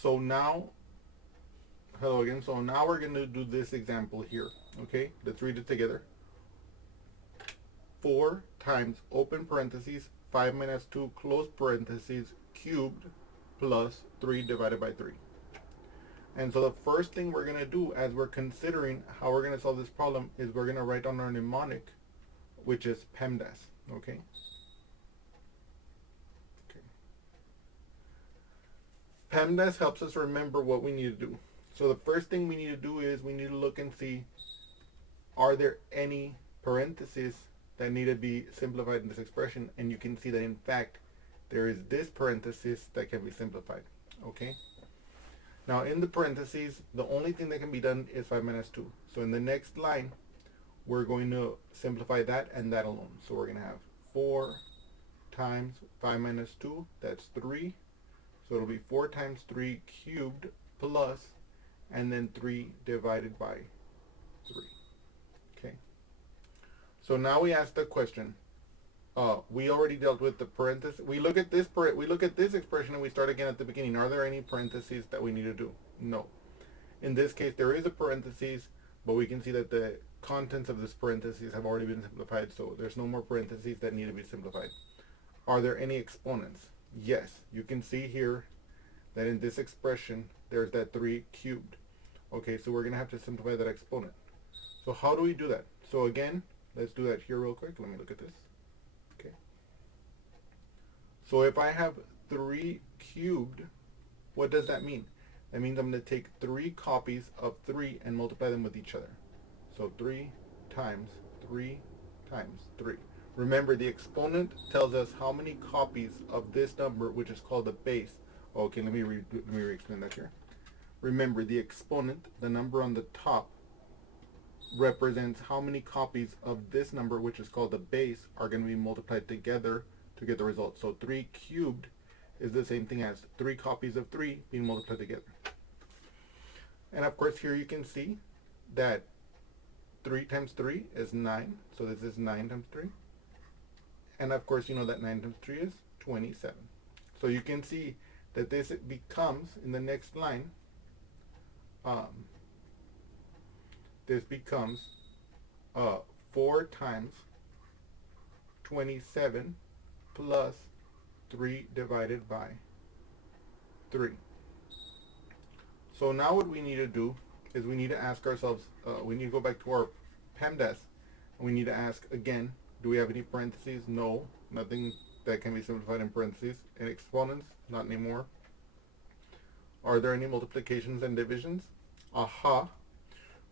So now, hello again. So now we're going to do this example here. Okay, let's read it together. 4 times open parentheses 5 minus 2 close parentheses cubed plus 3 divided by 3. And so the first thing we're going to do as we're considering how we're going to solve this problem is we're going to write down our mnemonic, which is PEMDAS. Okay. PEMDAS helps us remember what we need to do. So the first thing we need to do is we need to look and see, are there any parentheses that need to be simplified in this expression? And you can see that in fact there is this parenthesis that can be simplified. Okay. Now in the parentheses, the only thing that can be done is 5 minus 2. So in the next line, we're going to simplify that and that alone. So we're going to have 4 times 5 minus 2, that's 3. So it'll be 4 times 3 cubed plus, and then 3 divided by 3. Okay. So now we ask the question. We already dealt with the parenthesis. We look at this expression and we start again at the beginning. Are there any parentheses that we need to do? No. In this case, there is a parenthesis, but we can see that the contents of this parenthesis have already been simplified, so there's no more parentheses that need to be simplified. Are there any exponents? Yes, you can see here that in this expression there's that 3 cubed. Okay, so we're going to have to simplify that exponent. So how do we do that? So again, let's do that here real quick. Let me look at this. Okay. So if I have 3 cubed, what does that mean? That means I'm going to take 3 copies of 3 and multiply them with each other. So 3 times 3 times 3. Remember, the exponent tells us how many copies of this number, which is called the base. Okay, let me re-explain that here. Remember, the exponent, the number on the top, represents how many copies of this number, which is called the base, are going to be multiplied together to get the result. So 3 cubed is the same thing as 3 copies of 3 being multiplied together. And of course, here you can see that 3 times 3 is 9. So this is 9 times 3. And of course, you know that 9 times 3 is 27. So you can see that this becomes, in the next line, this becomes 4 times 27 plus 3 divided by 3. So now what we need to do is we need to ask ourselves, we need to go back to our PEMDAS, and we need to ask again, do we have any parentheses? No, nothing that can be simplified in parentheses. And exponents? Not anymore. Are there any multiplications and divisions? Aha!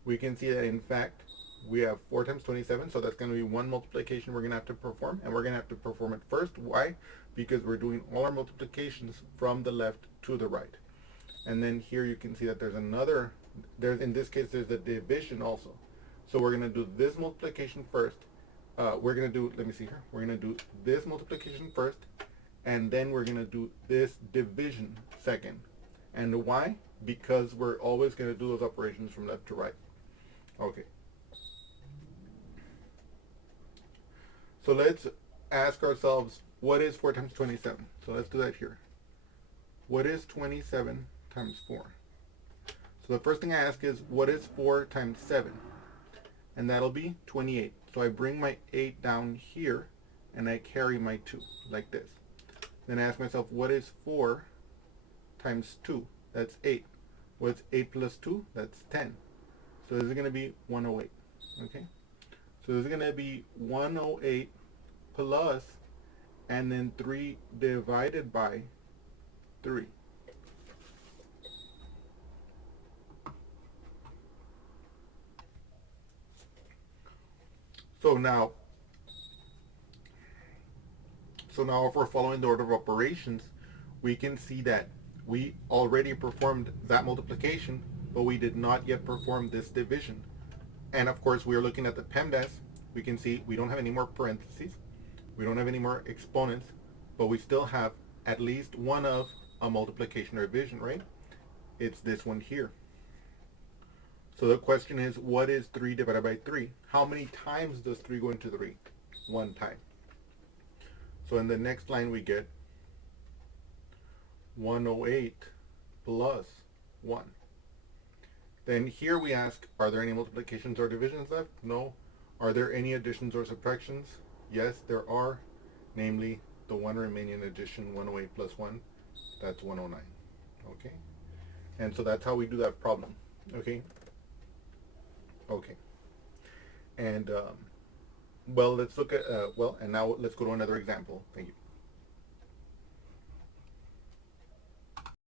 We can see that in fact we have 4 times 27, so that's going to be one multiplication we're going to have to perform, and we're going to have to perform it first. Why? Because we're doing all our multiplications from the left to the right. And then here you can see that there's another, in this case there's the division also. So we're going to do this multiplication first. We're going to do, let me see here, we're going to do this multiplication first, and then we're going to do this division second. And why? Because we're always going to do those operations from left to right. Okay. So let's ask ourselves, what is 4 times 27? So let's do that here. What is 27 times 4? So the first thing I ask is, what is 4 times 7? And that'll be 28. So I bring my 8 down here, and I carry my 2, like this. Then I ask myself, what is 4 times 2? That's 8. What's 8 plus 2? That's 10. So this is going to be 108. Okay? So this is going to be 108 plus, and then 3 divided by 3. So now if we're following the order of operations, we can see that we already performed that multiplication, but we did not yet perform this division. And of course, we are looking at the PEMDAS. We can see we don't have any more parentheses. We don't have any more exponents, but we still have at least one of a multiplication or division, right? It's this one here. So the question is, what is 3 divided by 3? How many times does 3 go into 3? 1 time. So in the next line we get 108 plus 1. Then here we ask, are there any multiplications or divisions left? No. Are there any additions or subtractions? Yes, there are. Namely, the one remaining addition, 108 plus 1, that's 109. Okay? And so that's how we do that problem. Okay? Okay. And, well, let's look at, and now let's go to another example. Thank you.